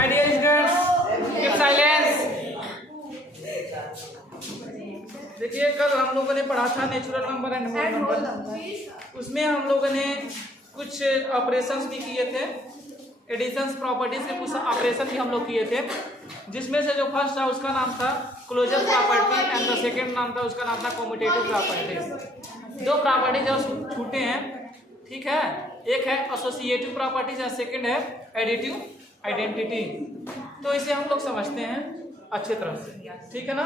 My dear students, keep silence. देखिए कल हम लोगों ने पढ़ा था natural number and whole number. उसमें हम लोगों ने कुछ ऑपरेशंस भी किए थे, एडिशंस प्रॉपर्टीज के कुछ ऑपरेशन भी हम लोग किए थे, जिसमें से जो फर्स्ट था उसका नाम था क्लोजर प्रॉपर्टी एंड जो सेकंड नाम था उसका नाम था कम्यूटेटिव प्रॉपर्टीज। दो प्रॉपर्टी जो छूटे हैं, ठीक है, एक है एसोसिएटिव प्रॉपर्टीज और सेकंड है एडिटिव आइडेंटिटी। तो इसे हम लोग समझते हैं अच्छे तरह से, ठीक है ना।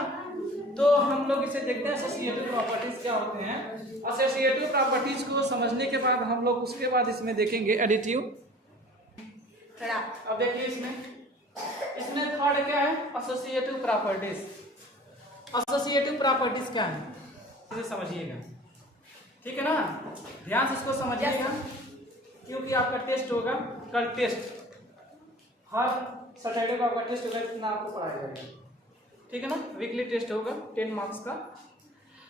तो हम लोग इसे देखते हैं एसोसिएटिव प्रॉपर्टीज क्या होते हैं। एसोसिएटिव प्रॉपर्टीज को समझने के बाद हम लोग उसके बाद इसमें देखेंगे एडिटिव। अब देखिए इसमें थर्ड क्या है, एसोसिएटिव प्रॉपर्टीज। एसोसिएटिव प्रॉपर्टीज क्या है इसे समझिएगा, ठीक है ना, ध्यान से इसको समझिएगा, क्योंकि आपका टेस्ट होगा कल। टेस्ट हर सैटरडे को आपका टेस्ट होगा, इतना आपको पढ़ाया जाएगा, ठीक है ना। वीकली टेस्ट होगा 10 मार्क्स का,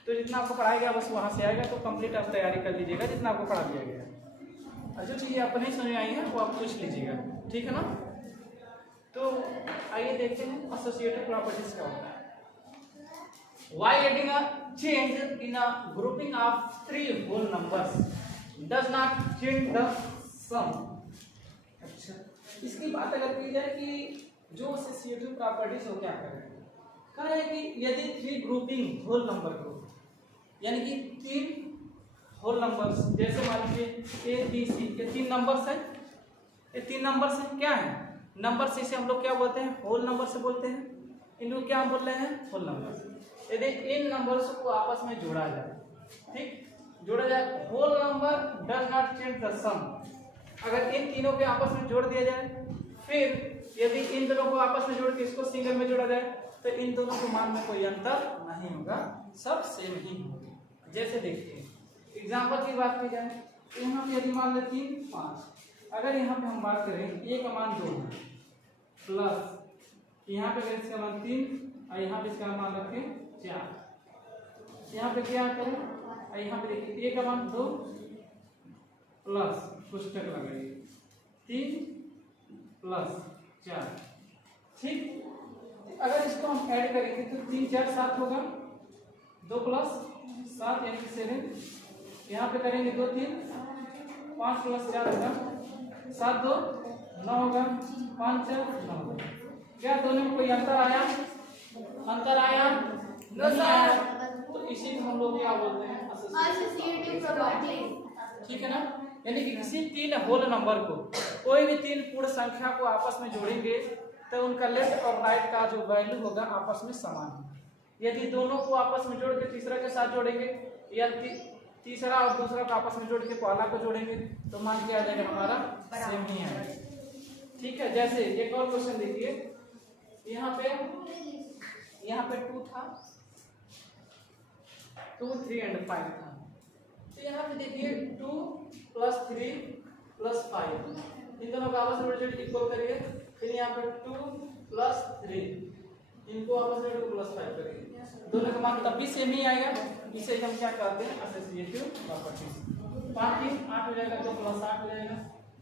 तो जितना आपको पढ़ाया गया बस वहां से आएगा, तो कंप्लीट आप तैयारी कर लीजिएगा जितना आपको पढ़ा दिया गया है। और जो चीज़ें आप नहीं समझ आई हैं वो आप पूछ लीजिएगा, ठीक है ना। तो आइए देखते हैं एसोसिएटिव प्रॉपर्टीज क्या होता है। While adding a change in a grouping of 3 whole numbers does not change the sum। अच्छा, इसकी बात अगर की जाए कि जो एसोसिएटिव प्रॉपर्टीज हो क्या कह रहे हैं कि यदि 3 ग्रुपिंग होल नंबर ग्रुप, यानी कि 3 होल नंबर्स, जैसे मान लीजिए ए बी सी, ये 3 नंबर्स है, ये 3 नंबर्स है, क्या है नंबर से, इसे हम लोग क्या बोलते हैं, होल नंबर से बोलते हैं। इनको क्या हम बोल रहे हैं, होल नंबर। यदि इन नंबर्स को आपस में जोड़ा जाए, ठीक, जोड़ा जाए, whole number does not change the sum. अगर इन तीनों के आपस में जोड़ दिया जाए, फिर यदि इन दोनों को आपस में जोड़ के इसको सिंगल में जोड़ा जाए, तो इन दोनों के मान में कोई अंतर नहीं होगा, सब सेम ही होगा। जैसे देखिए एग्जाम्पल की बात की जाए, यहाँ पे यदि मान लें 3 5, अगर यहाँ पे हम बात करें ए का मान 2 है, प्लस यहाँ पे इसका मान 3 और यहाँ पे इसका मान रखें 4। यहाँ पे क्या करें, और यहाँ पे देखिए ए का मान 2 प्लस पुस्तक लगाइए 3 प्लस 4, ठीक। अगर इसको हम ऐड करेंगे तो 3 4 7 होगा, 2 प्लस 7 यानी कि 7। यहाँ पे करेंगे 2 3 5 प्लस 4 होगा 7 2 9 होगा, 5 4 9 होगा। क्या दोनों में कोई अंतर आया, अंतर आया नहीं। तो इसी को हम लोग क्या बोलते हैं, एसोसिएटिव प्रॉपर्टी, ठीक है ना। यानी कि किसी 3 होल नंबर को, कोई भी 3 पूर्ण संख्या को आपस में जोड़ेंगे तो उनका लेफ्ट और राइट का जो वैल्यू होगा आपस में समान होगा। यदि दोनों को आपस में जोड़ के तीसरा के साथ जोड़ेंगे, या तीसरा और दूसरा को आपस में जोड़ के पहला को जोड़ेंगे, तो मान क्या आ जाएगा, हमारा सेम ही आएगा, ठीक है। जैसे एक और क्वेश्चन देखिए, यहाँ पे 2 था, 2 3 एंड 5 था, तो यहाँ पे देखिए 2 प्लस 3 प्लस 5, इन दोनों का आपस में जोड़ इक्वल करिए, फिर यहाँ पे 2 प्लस 3, इनको आपस में 2 प्लस 5 करिए, दोनों का मान तब भी सेम ही आएगा। इसे हम क्या कहते हैं, एसोसिएटिव प्रॉपर्टीज। 5 3 8 हो जाएगा, 2 प्लस 8 हो जाएगा,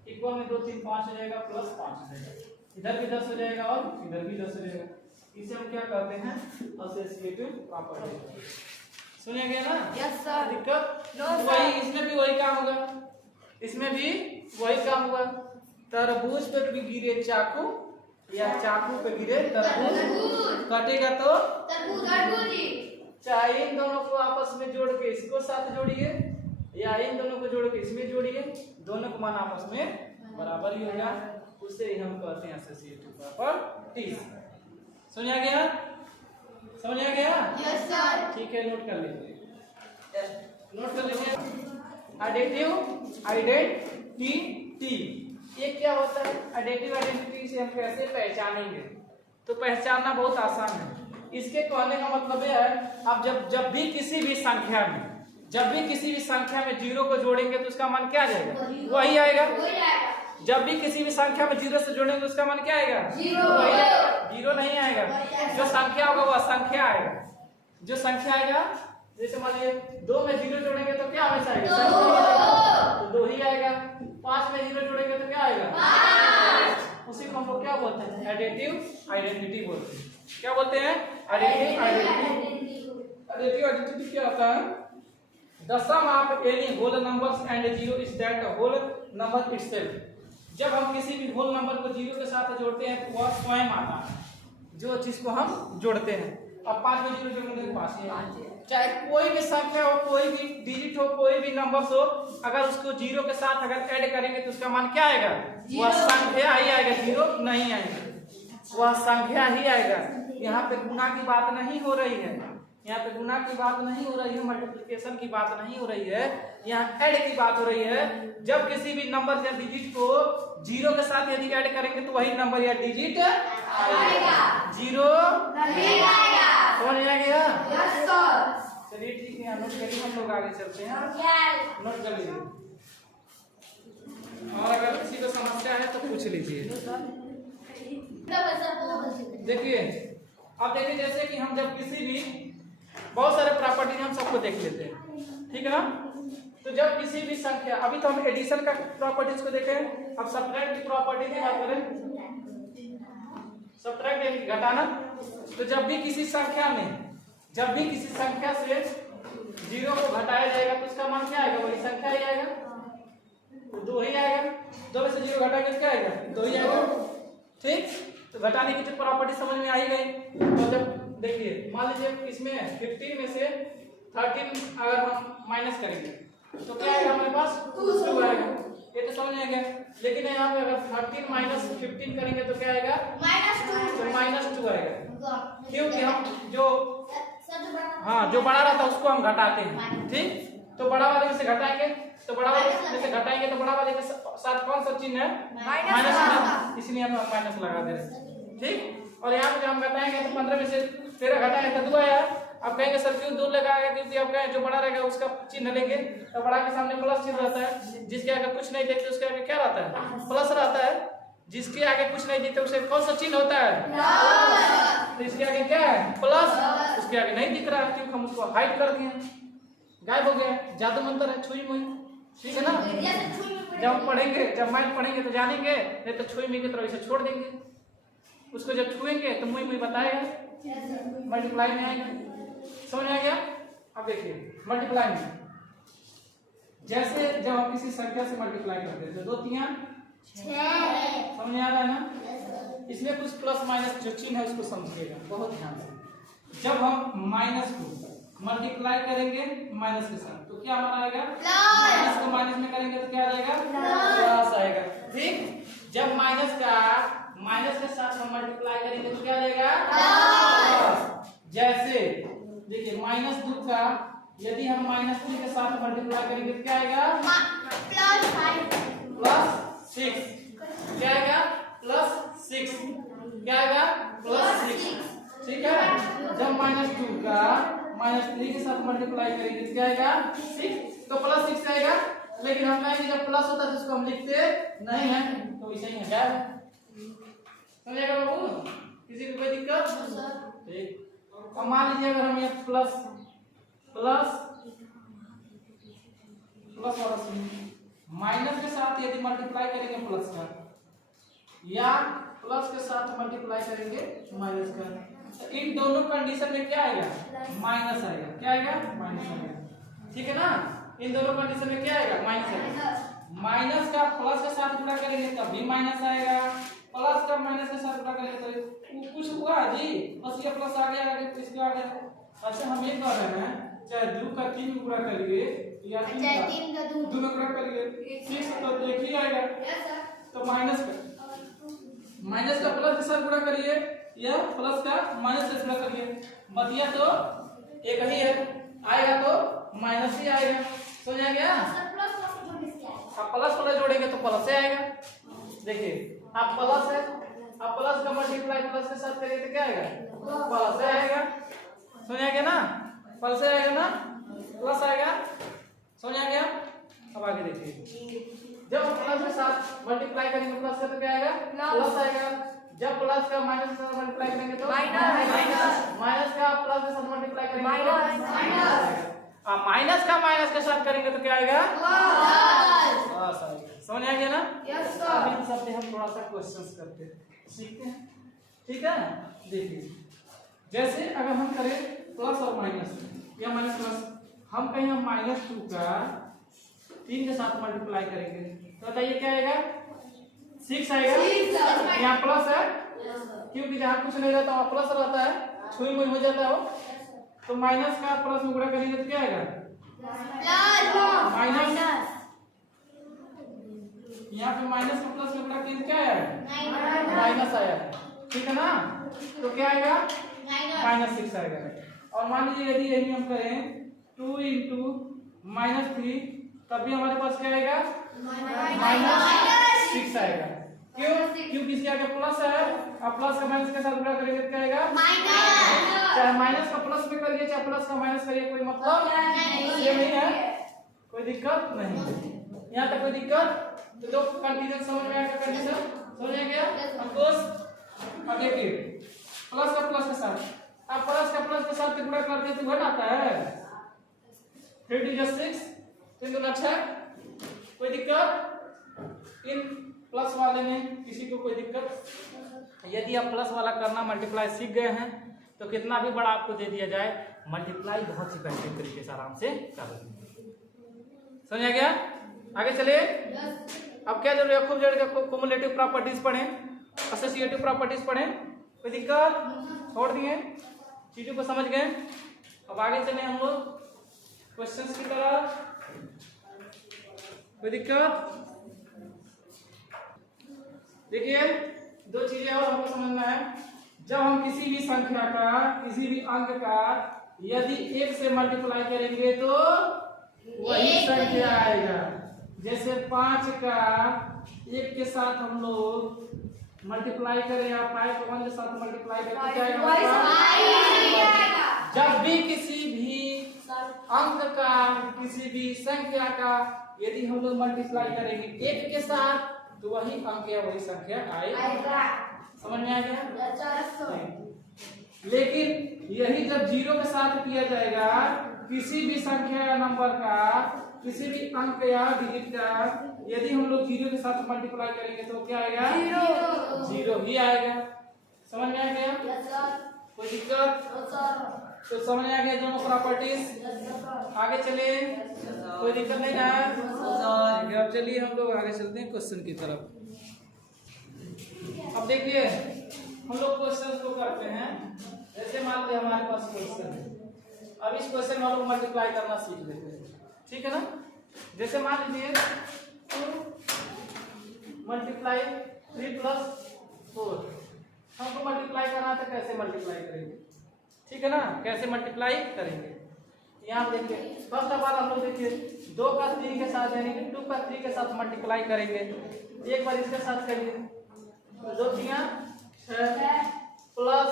इक्वल में 2 3 5 हो जाएगा, प्लस 5 हो जाएगा, इधर भी 10 हो जाएगा और इधर भी 10 हो जाएगा। इसे हम क्या कहते हैं, एसोसिएटिव प्रॉपर्टी। सुनिए गया ना, यस सर। दिक्कत वही, इसमें भी वही काम होगा, इसमें भी वही काम होगा। तरबूज पे भी गिरे चाकू या चाकू पे गिरे तरबूज, कटेगा तो तरबूज। चाहे इन दोनों को आपस में जोड़ के इसको साथ जोड़िए, या इन दोनों को जोड़ के इसमें जोड़िए, दोनों को मान आपस में बराबर ही होगा, उसे हम कहते हैं एसोसिएटिव प्रॉपर्टीज। समझा गया, समझा गया, यस सर। ठीक है, नोट कर लीजिए, नोट कर लीजिए। एडिटिव आइडेंटिटी, ये क्या होता है, एडिटिव आइडेंटिटी से हम कैसे पहचानेंगे, तो पहचानना बहुत आसान है। इसके कहने का मतलब यह है, आप जब भी किसी भी संख्या में, जब भी किसी भी संख्या में 0 को जोड़ेंगे तो उसका मान क्या आ जाएगा, वही आएगा। जब भी किसी भी संख्या में 0 से जोड़ेंगे तो उसका मान क्या आएगा, 0 नहीं आएगा, जो संख्या होगा वह संख्या आएगा, जो संख्या आएगा। जैसे मान लीजिए 2 में 0 जोड़ेंगे तो क्या हमेशा आएगा, तो 2 ही आएगा। 5 में 0 जोड़ेंगे तो क्या आएगा, उसी को हम लोग क्या बोलते हैं? एडिटिव आइडेंटिटी बोलते हैं। क्या बोलते हैं? Additive identity. एडिटिव आइडेंटिटी क्या होता है? The sum of any whole numbers and zero is that whole number itself. जब हम किसी भी होल नंबर को जीरो के साथ जोड़ते हैं तो वह स्वयं आता है, जो चीज को हम जोड़ते हैं। अब 5 में 0 जोड़ने के पास चाहे कोई भी संख्या हो, कोई भी डिजिट हो, कोई भी नंबर हो, अगर उसको जीरो के साथ अगर ऐड करेंगे तो उसका मान क्या आएगा? वह संख्या ही आएगा, जीरो नहीं आएगा, वह संख्या ही आएगा। यहाँ पे गुना की बात नहीं हो रही है, यहाँ पे गुना की बात नहीं हो रही है, मल्टीप्लिकेशन की बात नहीं हो रही है, यहाँ ऐड की बात हो रही है। जब किसी भी नंबर या डिजिट को जीरो के साथ यदि ऐड करेंगे तो वही नंबर या डिजिट आएगा, जीरो नहीं आएगा। समझ आ गया? चलिए ठीक है, नोट करिए, हम लोग आगे चलते हैं। नोट कर लीजिए, और अगर किसी को समस्या है तो पूछ लीजिए। देखिए अब देखिए, जैसे कि हम जब किसी भी बहुत सारे प्रॉपर्टीज हम सबको देख लेते हैं, ठीक है ना? तो जब किसी भी संख्या, अभी तो हम एडिशन का प्रॉपर्टीज को देखें, अब सब्ट्रैक्ट की प्रॉपर्टी की बात करें। सब्ट्रैक्ट यानी घटाना। तो जब भी किसी संख्या से जीरो को घटाया जाएगा तो उसका मान क्या आएगा? वही संख्या ही आएगा, तो 2 ही आएगा। 2 में से 0 घटाएंगे तो क्या आएगा? 2 ही आएगा। ठीक, तो घटाने की जो प्रॉपर्टी समझ में आई गई। तो जब देखिए, मान लीजिए इसमें 15 में से 13 अगर हम माइनस करेंगे तो क्या आएगा हमारे पास? 2 आएगा। ये तो समझ में आ गया। लेकिन यहाँ पे अगर 13 माइनस 15 करेंगे तो क्या आएगा? -2। तो -2 आएगा, क्योंकि हम जो जो बड़ा रहता है उसको हम घटाते हैं। ठीक, तो बड़ा वाले में से घटाएंगे तो बड़ा वाले के साथ कौन सा चिन्ह है? माइनस, इसलिए हम माइनस लगा दे रहे हैं। ठीक, और यहाँ पे हम घटाएंगे तो 15 में से 13 घटाएंगे तो 2 आया। अब कहेंगे सर क्यों 2 लगाएगा? क्योंकि अब कहें जो बड़ा रहेगा उसका चिन्ह लेंगे, तो बड़ा के सामने प्लस चिन्ह रहता है, जिसके आगे कुछ नहीं देखते उसके आगे क्या रहता है? प्लस रहता है। जिसके आगे कुछ नहीं देखते उसे कौन सा चिन्ह होता है? तो इसके आगे क्या है? प्लस। उसके आगे नहीं दिख रहा है क्योंकि हम उसको हाइड कर दिए, गायब हो गया। जादू मंत्र है, छुई मुई, ठीक है ना? जब पढ़ेंगे, जब मैथ पढ़ेंगे तो जानेंगे, नहीं तो छुई मुई की तरह इसे छोड़ देंगे। उसको जब छुएंगे तो मुई मुई बताएगा, मल्टीप्लाई में आएगा। समझ आ गया? अब देखिए मल्टीप्लाई में, जैसे जब हम किसी संख्या से मल्टीप्लाई करते हैं तो 2 3 6, समझ आ रहा है ना? इसमें कुछ प्लस माइनस जो चिन्ह है उसको समझिएगा बहुत ध्यान से। जब हम माइनस को मल्टीप्लाई करेंगे माइनस के साथ तो क्या हमारा आएगा? माइनस को माइनस में करेंगे तो क्या आ जाएगा? प्लस आएगा। ठीक, जब माइनस के साथ हम मल्टीप्लाई करेंगे तो क्या आ जाएगा? जैसे देखिए -2 का यदि हम -3 के साथ मल्टीप्लाई करेंगे तो क्या आएगा? +6। क्या आएगा? +6। क्या आएगा? +6। ठीक है, जब -2 का -3 के साथ मल्टीप्लाई करेंगे तो क्या आएगा? 6, तो +6 आएगा। लेकिन हम कहेंगे जब प्लस होता है तो उसको हम लिखते नहीं है, तो इसे ही हटा है। समझेगा बाबू? किसी को कोई दिक्कत? ठीक, अब मान लीजिए अगर हम ये प्लस वाला माइनस के साथ यदि मल्टीप्लाई करेंगे प्लस का, या प्लस के साथ मल्टीप्लाई करेंगे माइनस का, तो इन दोनों कंडीशन में क्या आएगा? माइनस आएगा। क्या आएगा? माइनस आएगा। ठीक है ना? इन दोनों कंडीशन में क्या आएगा? माइनस आएगा। माइनस का प्लस के साथ गुणा करेंगे तब भी माइनस आएगा, प्लस का माइनस के साथ गुणा करेंगे तो कुछ हुआ जी, बस ये प्लस आ गया, आगे इसके आ गया। अच्छा, हम ये कह रहे हैं चाहे 2 का 3 गुणा करिए या 3 का 2 में गुणा करिए 6 तो एक ही आएगा। तो माइनस का प्लस के साथ गुणा करिए या प्लस का माइनस से गुणा करिए, बतिया तो एक ही है, आएगा तो माइनस ही आएगा। समझ आ गया? आप प्लस जोड़ेंगे तो प्लस से आएगा। देखिए आप प्लस है, आप प्लस का मल्टीप्लाई प्लस के साथ करेंगे तो क्या आएगा? प्लस से आएगा। समझ आ गया ना? प्लस से आएगा ना, प्लस आएगा। समझ आ गया? अब आगे देखिए, जब प्लस के साथ मल्टीप्लाई करेंगे प्लस का तो क्या आएगा? प्लस आएगा। जब प्लस का माइनस के साथ मल्टीप्लाई करेंगे तो माइनस का प्लस के साथ मल्टीप्लाई करेंगे माइनस का माइनस के साथ करेंगे तो क्या आएगा? प्लस आएगा। समझ आ गया ना? यस अभी सर। हम सबसे हम थोड़ा सा क्वेश्चंस करते हैं, सीखते हैं, ठीक है? देखिए जैसे अगर हम करें प्लस और माइनस या माइनस प्लस, हम कहीं हम -2 का 3 के साथ मल्टीप्लाई करेंगे तो बताइए क्या आएगा? 6 आएगा। यहाँ प्लस है क्योंकि जहाँ कुछ नहीं रहता वहाँ प्लस रहता है, छुई मुई हो जाता है वो, तो माइनस का प्लस में गुणा करेंगे तो क्या आएगा? माइनस। यहाँ पे माइनस का प्लस में गुणा करेंगे क्या आया? माइनस आया, ठीक है ना? तो क्या आएगा? -6 आएगा। और मान लीजिए यदि यही हम करें 2 × -3 तब भी हमारे पास क्या आएगा? -6 आएगा। क्यों? क्योंकि इसके आगे प्लस है, अब प्लस का माइनस के साथ गुणा करेंगे तो क्या आएगा? चाहे माइनस का प्लस में करिए चाहे प्लस का माइनस करिए, कोई मतलब ये नहीं है, कोई दिक्कत नहीं है। यहाँ तक कोई दिक्कत? तो दो कंडीशन समझ में आएगा, कंडीशन समझ में गया? अफकोर्स अब देखिए प्लस का प्लस के साथ, अब प्लस का प्लस के साथ गुणा करते हैं तो घट आता है, 3 × 6 3 × 6, कोई दिक्कत? इन प्लस वाले में किसी को कोई दिक्कत? यदि आप प्लस वाला करना मल्टीप्लाई सीख गए हैं तो कितना भी बड़ा आपको दे दिया जाए मल्टीप्लाई बहुत ही बेहतरीन तरीके से आराम से कर लेंगे। समझ आ गया? आगे चलिए। अब क्या जरूरी है? खूब जरूरी कुमुलेटिव प्रॉपर्टीज पढ़ें, एसोसिएटिव प्रॉपर्टीज पढ़ें, कोई दिक्कत? छोड़ दिए, चीजों को समझ गए। अब आगे चले हम लोग क्वेश्चंस की तरफ, कोई दिक्कत? देखिए दो चीजें और हमको समझना है। जब हम किसी भी संख्या का, किसी भी अंक का यदि 1 से मल्टीप्लाई करेंगे तो वही संख्या आएगा। जैसे 5 का 1 के साथ हम लोग मल्टीप्लाई करें या 5 को 1 के साथ मल्टीप्लाई करें क्या आएगा? जब भी किसी भी अंक का, किसी भी संख्या का यदि हम लोग मल्टीप्लाई करेंगे 1 के साथ तो वही अंक या वही संख्या आएगा। समझ में आ गया? लेकिन यही जब 0 के साथ किया जाएगा, किसी भी संख्या या नंबर का, किसी भी अंक या डिजिट का यदि हम लोग 0 के साथ मल्टीप्लाई करेंगे तो क्या आएगा? 0 ही आएगा। समझ में आ गया? कोई दिक्कत? तो समझ में आ गया दोनों प्रॉपर्टीज? आगे चले, कोई दिक्कत नहीं ना? अब चलिए हम लोग आगे चलते हैं क्वेश्चन की तरफ। अब देखिए हम लोग क्वेश्चन को करते हैं। जैसे मान लीजिए हमारे पास क्वेश्चन है, अब इस क्वेश्चन में हम लोग मल्टीप्लाई करना सीख लेते हैं, ठीक है ना? जैसे मान लीजिए 2 × 3 + 4 हमको मल्टीप्लाई करना था, कैसे मल्टीप्लाई करेंगे? ठीक है ना? कैसे मल्टीप्लाई करेंगे? यहाँ देखिए फर्स्ट ऑफ ऑल हम लोग देखिए 2 का 3 के साथ यानी कि 2 का 3 के साथ मल्टीप्लाई करेंगे। एक बार इसके साथ करिए, 2 × 6 प्लस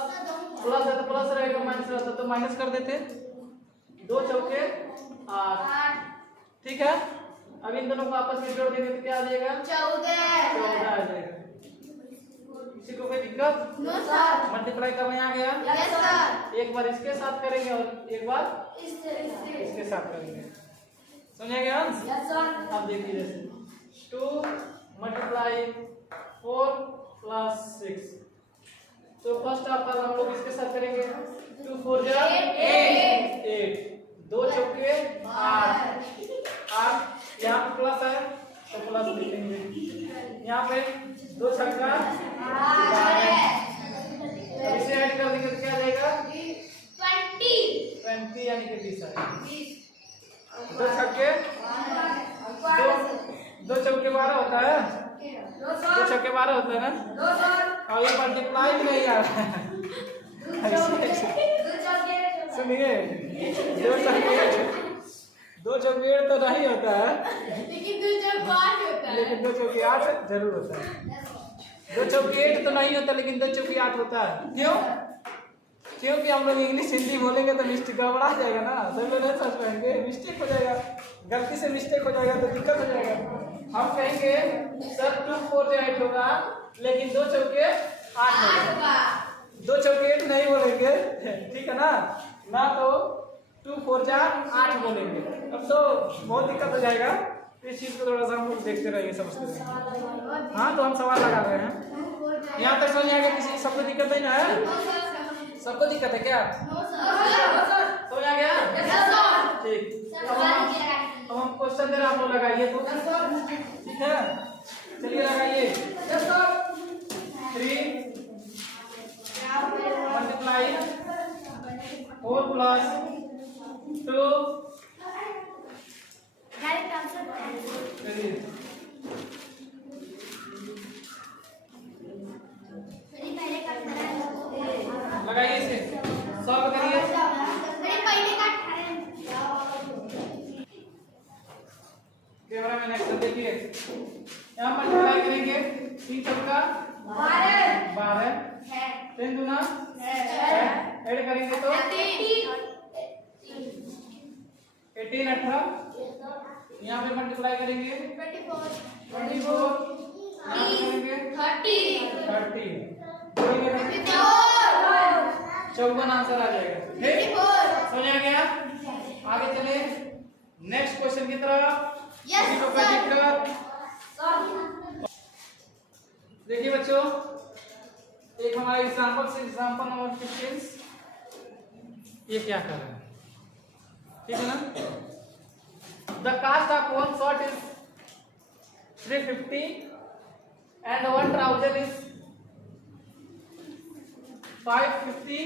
प्लस है तो प्लस रहेगा, माइनस रहता तो माइनस कर देते, 2 चौके 8, ठीक है? अब इन दोनों को आपस में जोड़ देंगे तो क्या आ जाएगा? 14 आ जाएगा। किसी को कोई दिक्कत? No sir. मल्टीप्लाई करने आ गया? Yes sir. एक बार इसके साथ करेंगे और एक बार इसके साथ करेंगे। समझ आ गया? Yes sir. अब देखिए जैसे 2 × 4 + 6, तो फर्स्ट ऑफ ऑल हम लोग इसके साथ करेंगे 2 × 4 = 8, 2 चौके 8, यहाँ पे प्लस है तो प्लस लिखेंगे, यहाँ पे 2 छक्का 12, इसे ऐड कर देंगे तो क्या आ जाएगा? 20 यानी कि 20 आएगा। 2 छक्के 2 चौके 12 होता है, 2 छक्के 12 होता है ना? और ये मल्टीप्लाई भी नहीं आ रहा है। सुनिए 2 चौके 8 तो नहीं होता है, लेकिन 2 चौके 8 जरूर होता है। 2 चौके 8 तो नहीं होता लेकिन 2 चौके 8 होता है। क्यों? क्योंकि हम लोग इंग्लिश हिंदी बोलेंगे तो मिस्टेक गड़बड़ा जाएगा ना, सब लोग नहीं समझ पाएंगे, मिस्टेक हो जाएगा, गलती से मिस्टेक हो जाएगा तो दिक्कत हो जाएगा। हम कहेंगे सर 2 × 4 = 8 होगा लेकिन 2 चौके 8 होगा, 2 चौके 8 नहीं बोलेंगे, ठीक है ना? ना तो 2 × 4 = 8 बोलेंगे, अब तो बहुत दिक्कत हो जाएगा। इस चीज को थोड़ा सा हम लोग देखते रहेंगे, समझते रहेंगे। हाँ तो हम सवाल लगा रहे हैं, यहाँ तक समझ आएगा? किसी सबको दिक्कत नहीं ना है? सबको दिक्कत है क्या? समझ आ गया? ठीक। अब हम क्वेश्चन दे रहे हैं, आप लोग लगाइए तो, ठीक है? चलिए लगाइए। 3 मल्टीप्लाई 4 प्लस 2 लगाइए, इसे सॉल्व करिए। कैमरा मैन एक्शन देखिए, यहाँ मल्टीप्लाई करेंगे 3 चौका 12, 3 दूना 6, ऐड करेंगे तो 18 18, यहाँ पे मल्टीप्लाई करेंगे 24, करेंगे 30, 54 आंसर आ जाएगा। ठीक, समझ आ गया? आगे चले नेक्स्ट क्वेश्चन की तरफ। देखिए बच्चों, एक हमारा एग्जाम्पल नंबर 15, ये क्या कर रहा है, ठीक है ना? The cost of one shirt is 350 and one trouser is 550.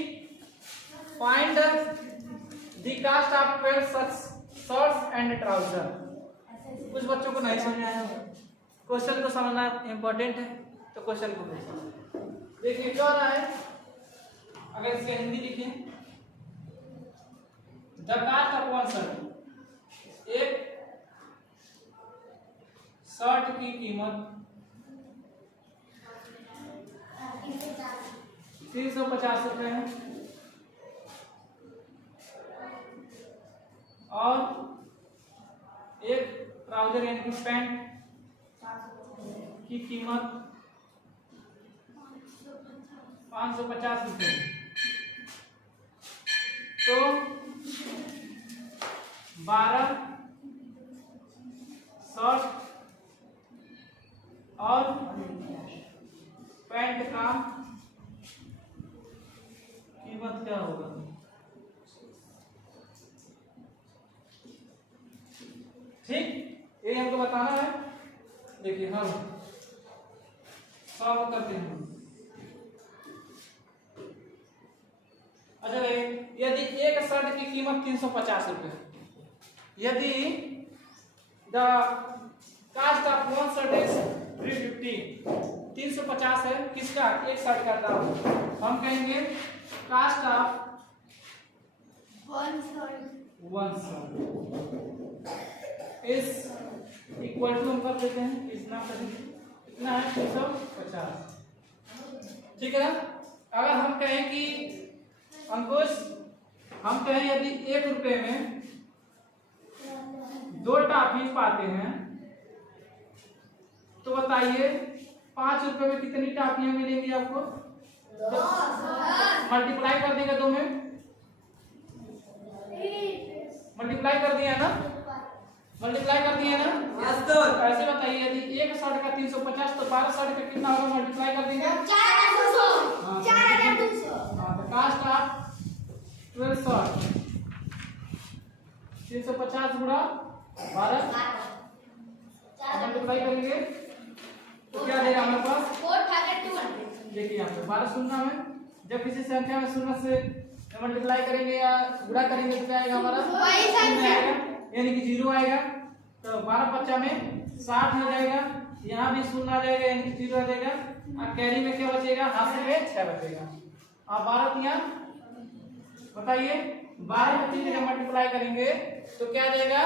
Find the cost of 12 such shorts and trouser. कुछ बच्चों को नहीं समझ आया, क्वेश्चन को समझना इंपॉर्टेंट है, तो क्वेश्चन को देखिए क्या रहा है। अगर इसके हिंदी लिखें, the cost of one shirt, एक शर्ट की कीमत 350 रुपए है और एक ट्राउजर यानी कि पैंट की कीमत 550 रुपए। तो 12 शर्ट और पैंट का कीमत क्या होगा? ठीक, ये हमको बताना है। देखिए हम सॉल्व करते हैं। अच्छा, यदि एक शर्ट की कीमत 350 रुपए, यदि the cost of one shirt is 350, 350 है किसका? एक शर्ट का दाम। हम कहेंगे cost of one shirt is equal to, हम कर देते हैं इतना है 350, ठीक है ना? अगर हम कहें कि अंकुश, हम कहें यदि 1 रुपए में 2 टॉफी पाते हैं, तो बताइए 5 रुपए में कितनी टॉफियां मिलेंगी आपको? मल्टीप्लाई कर देंगे 2 में, मल्टीप्लाई कर दिया ना, मल्टीप्लाई कर दिया ना। ऐसे बताइए, यदि एक शर्ट का 350 तो 12 शर्ट का कितना होगा? मल्टीप्लाई कर देंगे 4200। कास्ट ऑफ 12 शर्ट 350 गुणा 12, मल्टीप्लाई करेंगे तो क्या देगा हमारे पास? 4200। देखिए यहाँ पे 12 शून्य में, जब किसी संख्या में शून्य से मल्टीप्लाई करेंगे या गुणा करेंगे तो क्या आएगा हमारा? शून्य आएगा, यानी कि 0 आएगा। तो 12 55 में 60 हो जाएगा, यहाँ भी शून्य आ जाएगा यानी कि 0 आ जाएगा, और कैरी में क्या बचेगा? हासिल में 6 बचेगा। अब 12 यहाँ बताइए, 12 में 3 जब मल्टीप्लाई करेंगे तो क्या आ जाएगा?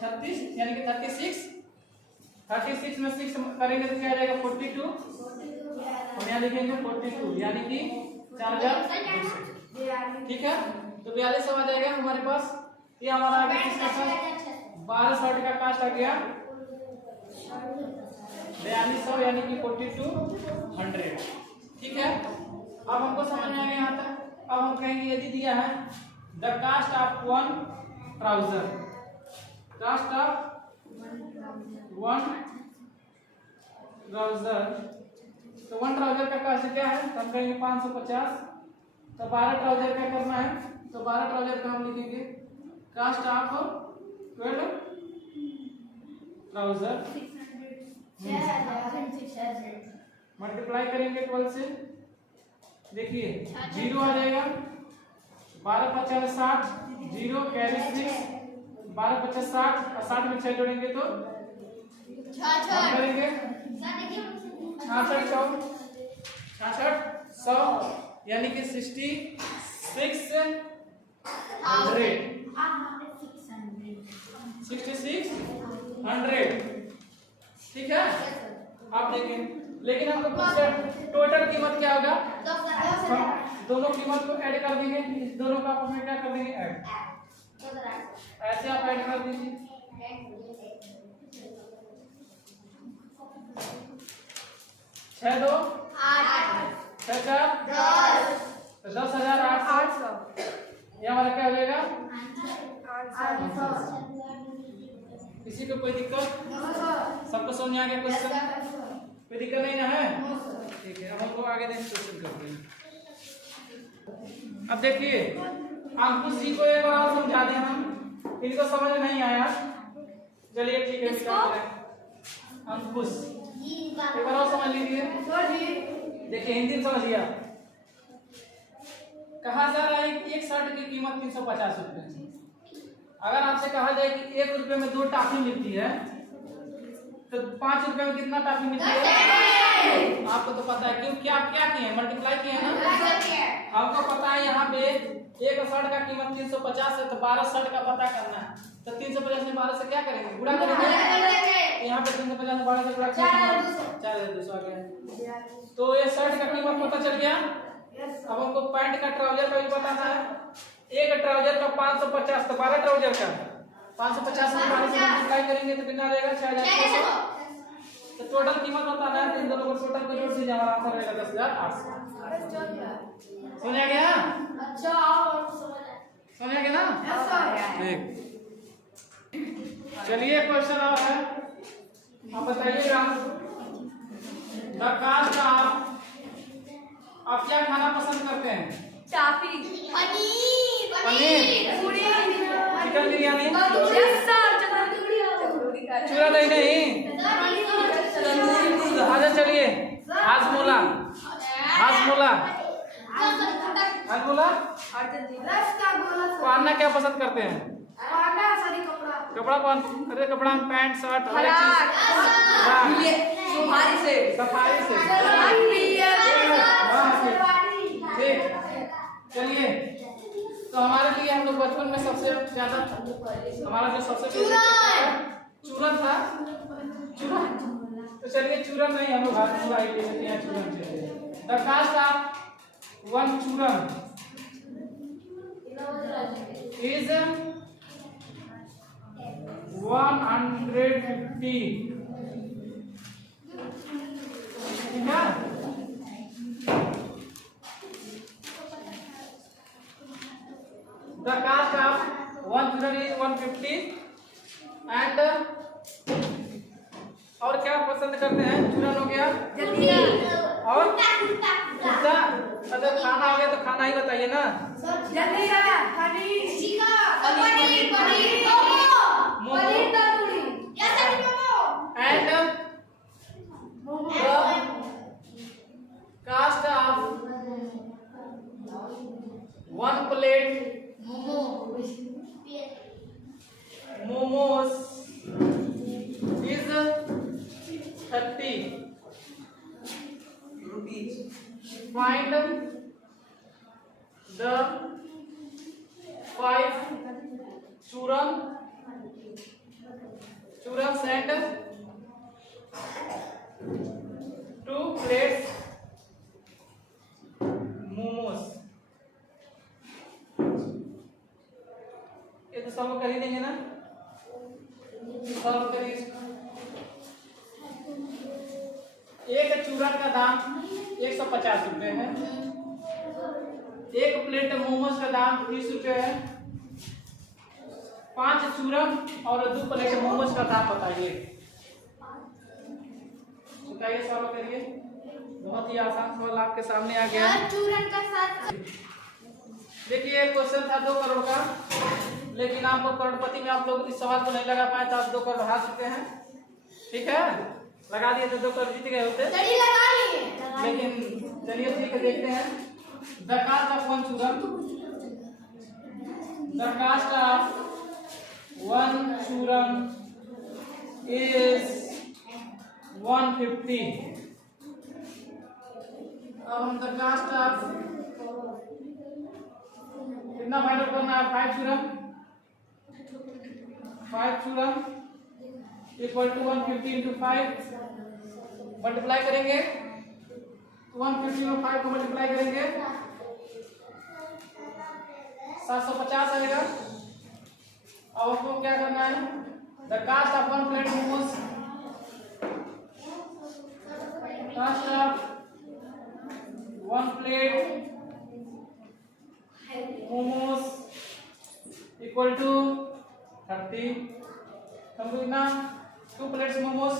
36, यानी कि 36 में 6 करेंगे तो क्या आ जाएगा? 42, और यहाँ लिखेंगे 42, यानी कि 4200, ठीक है? तो 4200 आ जाएगा हमारे पास। ये हमारा आगे किसका था? 12 शर्ट का कास्ट आ गया 4200, यानी कि 4200, ठीक है? अब हमको समझ में आ गया यहाँ तक। अब हम कहेंगे यदि दिया है the cost of one trouser, cost of 1 trouser. तो 1 ट्राउजर का कॉस्ट क्या है? तो हम कहेंगे 550। तो 12 ट्राउजर क्या करना है? तो 12 ट्राउजर का हम लिखेंगे कॉस्ट ऑफ 12 ट्राउजर मल्टीप्लाई करेंगे 12 से। देखिए 0 आ जाएगा, 12 50 60, 0 कैरी 6, 12 50 60 और 60 में 6 जोड़ेंगे तो करेंगे 66 100 यानी कि 6600। ठीक है। आप देखें, लेकिन हमको टोटल कीमत क्या होगा? हम दोनों कीमत को ऐड कर देंगे, इस दोनों का हमें क्या कर देंगे? ऐड। ऐसे आप ऐड कर दीजिए। 6 2 8 6 4 10 तो 10,800। ये हमारा क्या हो जाएगा? 800। किसी को कोई दिक्कत? सबको समझ आ गया क्वेश्चन? कोई दिक्कत नहीं ना है? ठीक है, अब हम लोग आगे नेक्स्ट क्वेश्चन करते हैं। अब देखिए अंकुश जी को एक बार और समझा दें हम, इनको समझ में नहीं आया। चलिए ठीक है, अंकुश एक बार और समझ लीजिए। देखिए हिंदी में समझिए। कहा जा रहा है कि एक शर्ट की कीमत 350 रुपए। अगर आपसे कहा जाए कि 1 रुपए में 2 टॉफी मिलती है तो 5 रुपए में कितना टॉफी मिलती है? आपको तो पता है, क्यों क्या क्या किए हैं? मल्टीप्लाई किए हैं ना। आपको पता है यहाँ पे एक शर्ट का कीमत 350 है, तो 12 शर्ट का पता करना है। तो 350 में 12 से क्या करेंगे? गुणा करेंगे। यहाँ पे 350 में 12 से गुणा करेंगे 4200 आ गया। तो ये शर्ट का कीमत पता चल गया। अब हमको पैंट का ट्राउजर का भी बताना है। एक ट्राउजर का 550, तो 12 ट्राउजर का 550 में 12 से मल्टीप्लाई करेंगे तो कितना रहेगा? 6600। तो टोटल कीमत बताना है, इन दोनों को टोटल को जोड़ दीजिए, हमारा आंसर रहेगा 10,800। समझ आ गया? अच्छा समझ आ गया ना? ठीक, चलिए क्वेश्चन और है। आप बताइएगा द कास्ट ऑफ, आप क्या खाना पसंद करते हैं? टाफी, पनीर, चिकन बिरयानी, चूरा दही नहीं। अच्छा चलिए हाजमोला, हाजमोला, हाजमोला। पहनना क्या पसंद करते हैं? कपड़ा पहन, अरे कपड़ा में पैंट शर्ट हर एक चीज सफारी से। ठीक, चलिए तो हमारे लिए हम लोग बचपन में सबसे ज्यादा हमारा जो सबसे चूरन था, चूरन। तो चलिए चूरन नहीं, हम लोग हाजमोला ही ले लेते हैं। चूरन चलिए। द कास्ट ऑफ 1 चूरन इज 150। ठीक है। The cost of 1 children is 150 and और क्या पसंद करते हैं? चूरन हो गया और कुत्ता। अगर खाना हो गया तो खाना ही बताइए ना। And cost of 1 plate momos is 30 rupees. Find the 5 churans and 2 plates momos. ये तो सॉल्व कर ही देंगे ना? सॉल्व करिए। एक चूरन का दाम 150 रुपए है। एक प्लेट मोमोज का दाम 30 रुपए है। 5 चूरन और 2 प्लेट मोमोज का दाम बताइए। बताइए, सॉल्व करिए। बहुत ही आसान सवाल आपके सामने आ गया है। चूरन का साथ देखिए क्वेश्चन था 2 करोड़ का, लेकिन आपको करोड़पति में आप लोग इस सवाल को नहीं लगा पाए तो आप 2 करोड़ हार चुके हैं। ठीक है, लगा दिए तो 2 करोड़ जीत गए होते, लेकिन चलिए ठीक है, देखते हैं। द कास्ट ऑफ वन चूरन, द कास्ट ऑफ वन चूरन इज 150। अब हम द कास्ट ऑफ कितना फाइंड आउट करना है? 5 चूरन, 5 चूरन इक्वल टू 150 इंटू 5, मल्टीप्लाई करेंगे 150 में 5 को मल्टीप्लाई करेंगे 750 आएगा। अब आपको क्या करना है? The cost of 1 plate momos, cost of 1 plate momos equal to 30। हमको कितना? 2 plates momos,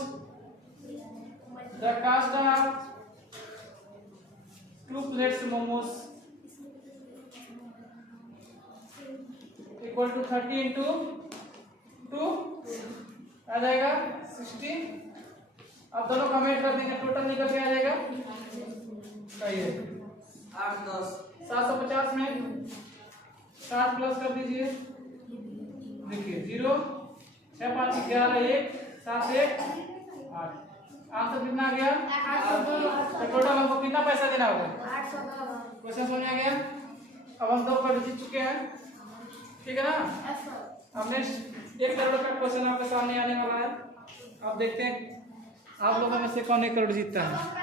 the cost of 2 plates momos equal to 30 into 2 आ जाएगा 60। अब दोनों का मेट कर देंगे, टोटल निकल के आ जाएगा 8 10 750 में 7 प्लस कर दीजिए, देखिए 0 6 5 11 1 7 1 8। आंसर कितना आ गया? तो टोटल हमको कितना पैसा देना होगा? 800 का। क्वेश्चन समझ आ गया। अब हम 2 करोड़ जीत चुके हैं, ठीक है ना। अब नेक्स्ट 1 करोड़ का क्वेश्चन आपके सामने आने वाला है। आप देखते हैं आप लोगों में से कौन 1 करोड़ जीतता है।